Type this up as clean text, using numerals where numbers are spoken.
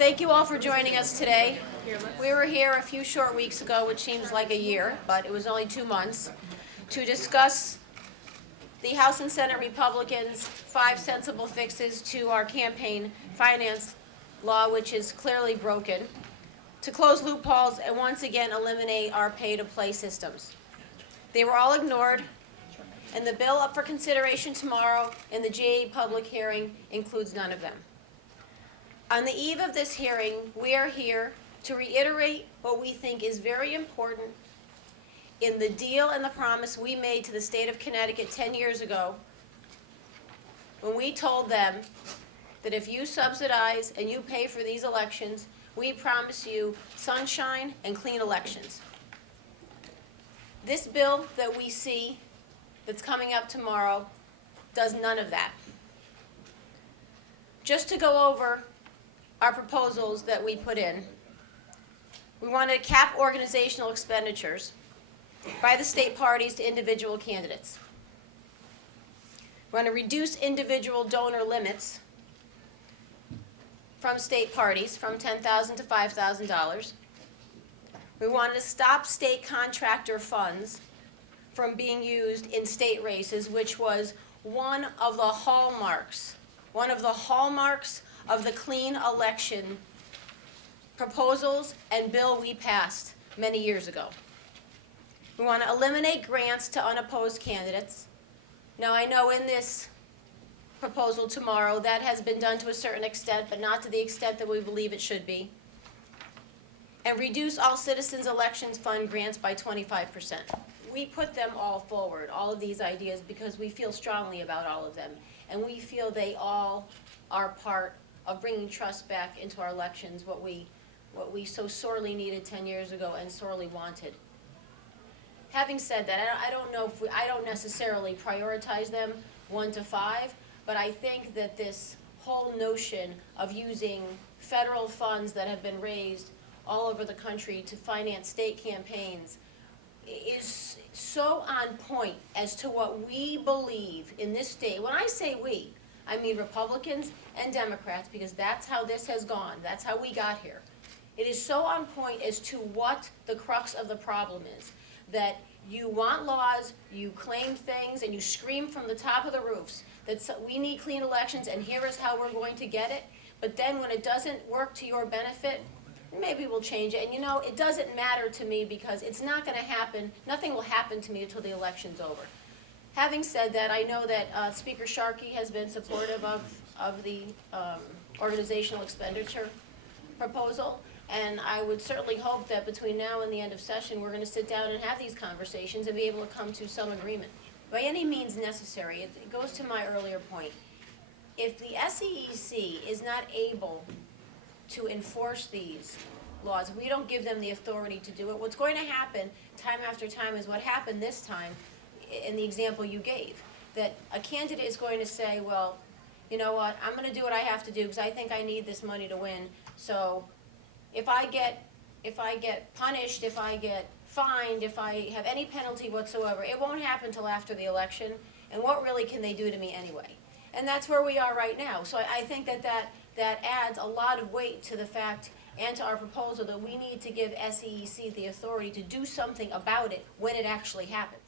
Thank you all for joining us today. We were here a few short weeks ago, which seems like a year, but it was only 2 months, to discuss the House and Senate Republicans' 5 sensible fixes to our campaign finance law, which is clearly broken, to close loopholes and once again eliminate our pay-to-play systems. They were all ignored, and the bill up for consideration tomorrow in the GA public hearing includes none of them. On the eve of this hearing, we are here to reiterate what we think is very important in the deal and the promise we made to the state of Connecticut 10 years ago when we told them that if you subsidize and you pay for these elections, we promise you sunshine and clean elections. This bill that we see that's coming up tomorrow does none of that. Just to go over our proposals that we put in, we wanted to cap organizational expenditures by the state parties to individual candidates. We want to reduce individual donor limits from state parties from $10,000 to $5,000. We wanted to stop state contractor funds from being used in state races, which was one of the hallmarks of the clean election proposals and bill we passed many years ago. We want to eliminate grants to unopposed candidates. Now, I know in this proposal tomorrow that has been done to a certain extent, but not to the extent that we believe it should be. And reduce all Citizens Elections Fund grants by 25%. We put them all forward, all of these ideas, because we feel strongly about all of them. And we feel they all are part of bringing trust back into our elections, what we so sorely needed 10 years ago and sorely wanted. Having said that, I don't necessarily prioritize them 1 to 5, but I think that this whole notion of using federal funds that have been raised all over the country to finance state campaigns is so on point as to what we believe in this state. When I say we, I mean Republicans and Democrats, because that's how this has gone. That's how we got here. It is so on point as to what the crux of the problem is, that you want laws, you claim things, and you scream from the top of the roofs that we need clean elections and here is how we're going to get it, but then when it doesn't work to your benefit, maybe we'll change it. And you know, it doesn't matter to me because it's not going to happen. Nothing will happen to me until the election's over. Having said that, I know that Speaker Sharkey has been supportive of the organizational expenditure proposal, and I would certainly hope that between now and the end of session, we're going to sit down and have these conversations and be able to come to some agreement. By any means necessary, it goes to my earlier point. If the SEC is not able to enforce these laws, we don't give them the authority to do it, what's going to happen time after time is what happened this time in the example you gave, that a candidate is going to say, well, you know what, I'm going to do what I have to do because I think I need this money to win, so if I get punished, if I get fined, if I have any penalty whatsoever, it won't happen until after the election, and what really can they do to me anyway? And that's where we are right now. So I think that adds a lot of weight to the fact and to our proposal that we need to give SEC the authority to do something about it when it actually happens.